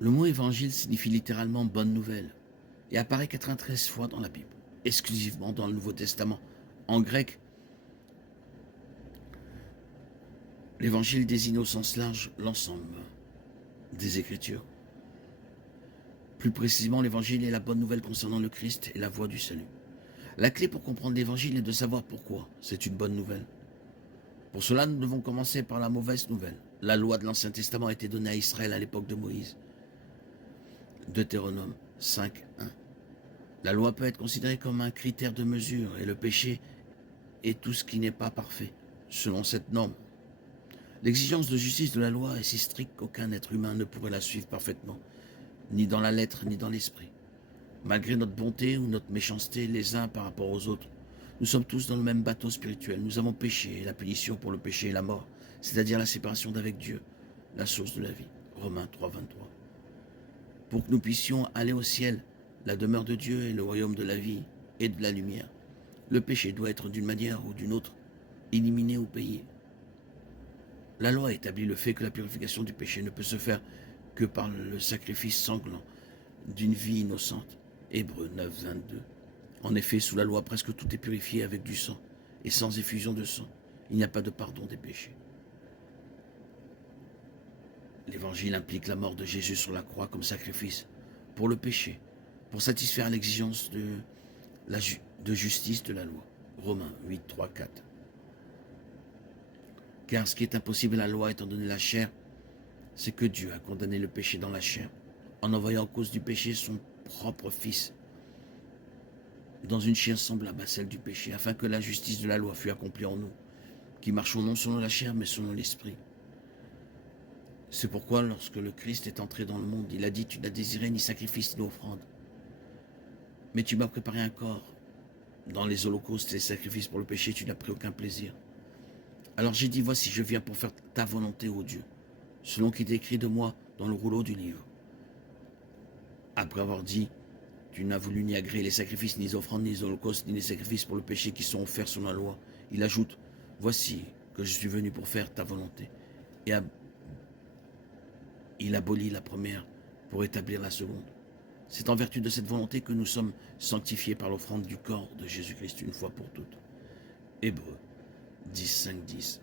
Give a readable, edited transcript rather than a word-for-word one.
Le mot évangile signifie littéralement bonne nouvelle et apparaît 93 fois dans la Bible, exclusivement dans le Nouveau Testament. En grec, l'évangile désigne au sens large l'ensemble des Écritures. Plus précisément, l'évangile est la bonne nouvelle concernant le Christ et la voie du salut. La clé pour comprendre l'évangile est de savoir pourquoi c'est une bonne nouvelle. Pour cela, nous devons commencer par la mauvaise nouvelle. La loi de l'Ancien Testament a été donnée à Israël à l'époque de Moïse. Deutéronome 5:1. La loi peut être considérée comme un critère de mesure et le péché est tout ce qui n'est pas parfait, selon cette norme. L'exigence de justice de la loi est si stricte qu'aucun être humain ne pourrait la suivre parfaitement, ni dans la lettre, ni dans l'esprit. Malgré notre bonté ou notre méchanceté les uns par rapport aux autres, nous sommes tous dans le même bateau spirituel. Nous avons péché et la punition pour le péché est la mort, c'est-à-dire la séparation d'avec Dieu, la source de la vie. Romains 3:23. Pour que nous puissions aller au ciel, la demeure de Dieu est le royaume de la vie et de la lumière. Le péché doit être d'une manière ou d'une autre éliminé ou payé. La loi établit le fait que la purification du péché ne peut se faire que par le sacrifice sanglant d'une vie innocente. Hébreux 9:22. En effet, sous la loi, presque tout est purifié avec du sang, et sans effusion de sang, il n'y a pas de pardon des péchés. L'Évangile implique la mort de Jésus sur la croix comme sacrifice pour le péché, pour satisfaire l'exigence de justice de la loi. Romains 8:3-4. Car ce qui est impossible à la loi étant donné la chair, c'est que Dieu a condamné le péché dans la chair, en envoyant en cause du péché son propre Fils, dans une chair semblable à celle du péché, afin que la justice de la loi fût accomplie en nous, qui marchons non selon la chair, mais selon l'esprit. C'est pourquoi, lorsque le Christ est entré dans le monde, il a dit « Tu n'as désiré ni sacrifice ni offrande, mais tu m'as préparé un corps. Dans les holocaustes et les sacrifices pour le péché, tu n'as pris aucun plaisir. Alors j'ai dit, voici, je viens pour faire ta volonté, ô Dieu, selon qu'il est écrit de moi dans le rouleau du livre. » Après avoir dit, tu n'as voulu ni agréer les sacrifices, ni les offrandes, ni les holocaustes, ni les sacrifices pour le péché qui sont offerts selon la loi. Il ajoute, voici que je suis venu pour faire ta volonté. Et il abolit la première pour établir la seconde. C'est en vertu de cette volonté que nous sommes sanctifiés par l'offrande du corps de Jésus-Christ une fois pour toutes. Hébreux 10:5-10.